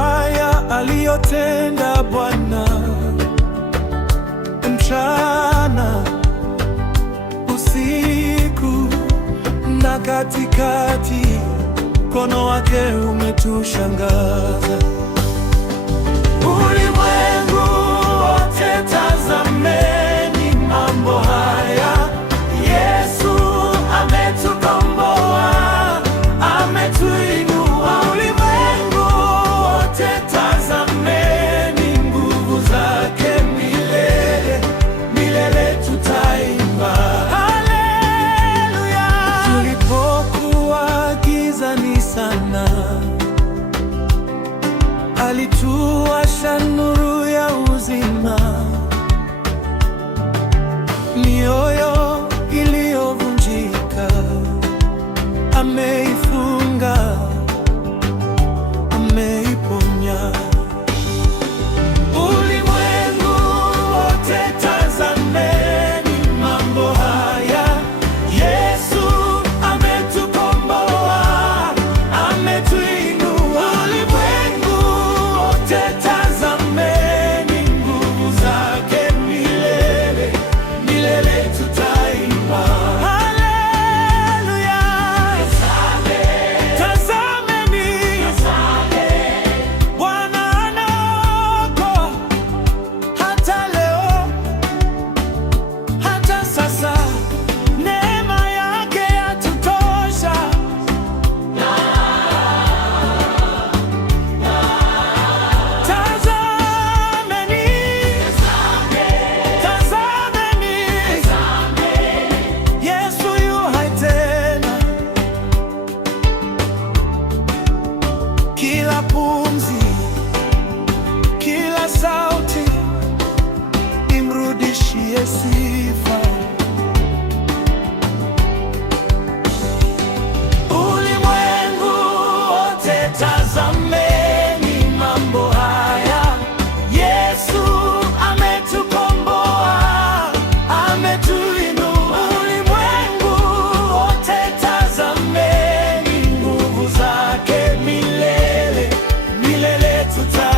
haya aliyotenda Bwana, mchana, usiku na katikati, mkono wake umetushangaza. Ulimwengu wote tazameni mambo haya, Yesu ametukomboa, ametuinua. Ulimwengu wote tazameni nguvu zake, milele milele tutaimba haleluya. Tulipokuwa gizani sana, alituwasha nuru ya uzima. Mioyo iliyovunjika ameifunga, ameiponya. Ulimwengu wote tazameni mambo haya, Yesu ametukomboa, ametuinua. Ulimwengu wote tazameni nguvu zake, milele milele tutaimba haleluya. Tazameni, Bwana anaokoa, hata leo, hata sasa, neema yake yatutosha. Tazameni, tazameni, Yesu yu hai tena. Kila pumzi, kila sauti imrudishie sifa. Ulimwengu wote tazameni mambo haya, Yesu ametukomboa, ametuinua. Ulimwengu wote tazameni nguvu zake, milele milele tuta